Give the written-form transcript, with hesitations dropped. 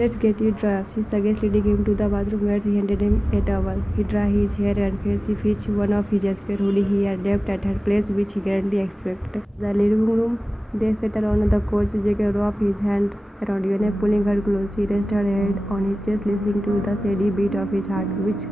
Let's get you dry off. She suggested leading him to the bathroom where she handed him a towel. He dried his hair and face. She fetched one of his spare hoodie he had left at her place, which he greatly expected. The living room, they settled on the couch. Jacob wrapped his hand around Yvonne, pulling her close. She rested her head on his chest, listening to the steady beat of his heart, which